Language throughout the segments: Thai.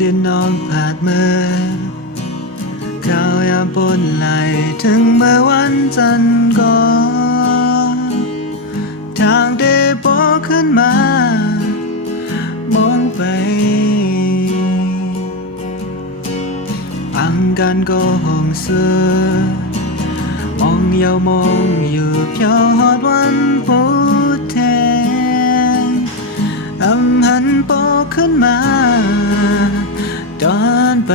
ที่น้องผ่านมือเขายามปนไหลถึงเมื่อวันจันทร์ก่อนทางได้โบกขึ้นมามองไปอังกันก็ห้องเสื้อมองยาวมองอยู่เพียวหอดวันปูแทนหันโปขึ้นมาตอนไป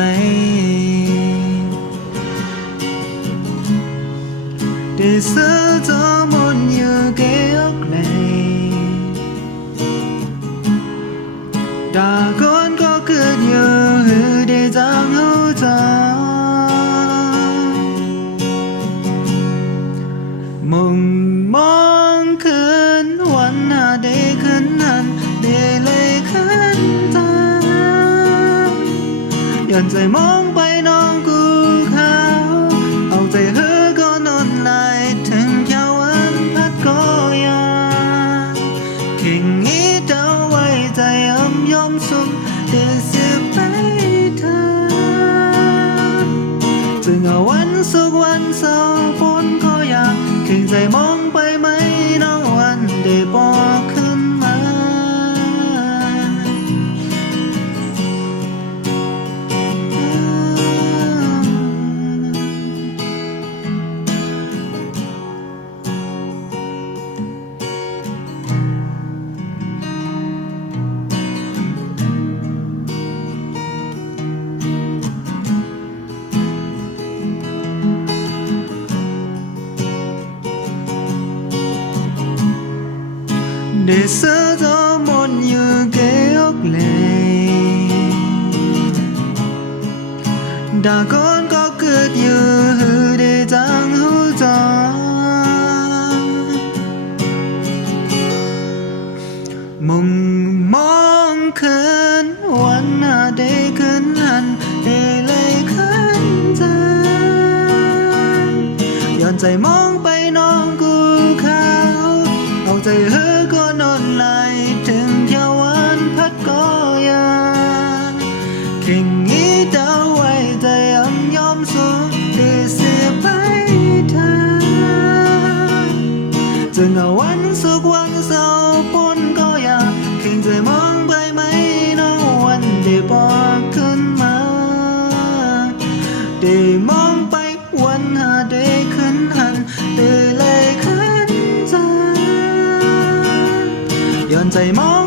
ได้ซื้อตัวมนอยู่เกี่ยวเลยดาก้อนก็เกิดอยู่ได้จางหูจามองคืนวันหาได้คืนนั้นได้เลยคืนตาย้อนใจมองไปน้องกูเขาเอาใจเธอก็นอนไหลถึงแค่วันพัดก็ยังเข่งนี้เดาไว้ใจยอมสุขได้เสียไปเธอจึงเอาวันสุขวันเศร้าฝนก็ยังเข่งใจมองไปไหมน้องวันได้บอกขึ้นมาได้ซื้อตัวมนอยู่เกี่ยวเลยดาก้อนก็เกิดอยู่ได้จางหูจมองคืนวันหน้าได้คืนหันได้เลยคืนจางย้อนใจมองไปน้องกูเขาเอาใจเธอก็นอนไหลถึงเที่ยววันพัดก็ยังเข่งนี้เดาไว้ใจยอมสู้ได้เสียไปเธอจึงเอาวันสุขวันเศร้าปนก็ยังเข่งใจมองไปไหมน้องวันได้บอกขึ้นมาได้มองไปวันหาได้ขึ้นหันได้เลยขึ้นใจย้อนใจมอง